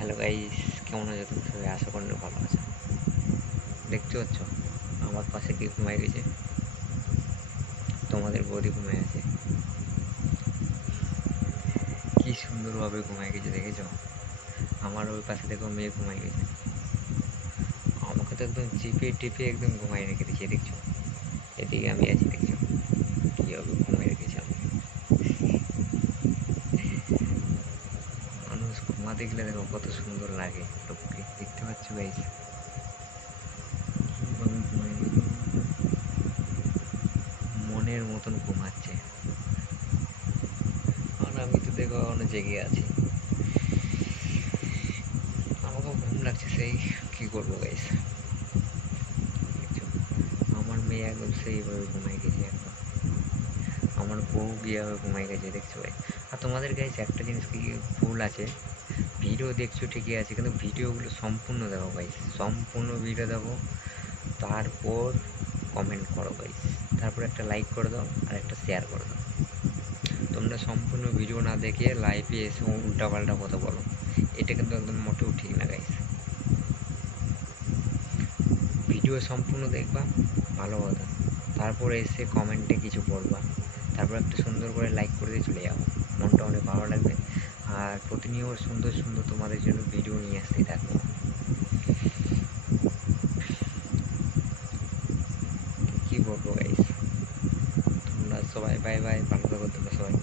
Hello guys, কেমন আছো তুমি সবাই? আশা করি ভালো আছো। দেখতে পাচ্ছ আমার পাশে কি ঘুমাই গেছে? তোমাদের বৌদি ঘুমায় আছে। কি সুন্দরভাবে ঘুমায় গেছে দেখেছো? আমার ওই পাশে দেখো মেয়ে ঘুমাই গেছে। আমাকে তো একদম চিপে টিপে একদম ঘুমাই রেখে দিয়েছে দেখছো। এদিকে আমি আছি দেখছো, কীভাবে ঘুমাই রেখেছে আমাকে। মানুষ ঘুমাতে গেলে দেখো কত সুন্দর লাগে লোককে, দেখতে পাচ্ছ গাইস কীভাবে ঘুমাই গেছে, মনের মতন ঘুমাচ্ছে। আর আমি তো দেখো এখনো জেগে আছি, আমাকেও ঘুম লাগছে সেই, কী করবো গাইস। দেখছো আমার মেয়ে একদম সেইভাবে ঘুমাই গেছে একদম, আমার বউ কীভাবে ঘুমাই গেছে দেখছো ভাই। আর তোমাদের গাইস একটা জিনিস কি ভুল আছে, ভিডিও দেখছো ঠিকই আছে, কিন্তু ভিডিওগুলো সম্পূর্ণ দেখো গাইস, সম্পূর্ণ ভিডিও দেখো, তারপর কমেন্ট করো গাইস, তারপর একটা লাইক করে দাও আর একটা শেয়ার করে দাও। তোমরা সম্পূর্ণ ভিডিও না দেখে লাইভে এসে উল্টাপাল্টা কথা বলো, এটা কিন্তু একদম মোটেও ঠিক না গাইস। ভিডিও সম্পূর্ণ দেখবা, ভালো কথা, তারপরে এসে কমেন্টে কিছু পড়বা, তারপর একটা সুন্দর করে লাইক করে দিয়ে চলে যাবো, মনটা অনেক ভালো লাগবে। আর প্রতিনিয়ত সুন্দর সুন্দর তোমাদের জন্য ভিডিও নিয়ে আসতেই থাকবো। কী বলবো গাইস, তোমরা সবাই বাই বাই, ভালো থাকো তোমরা সবাই।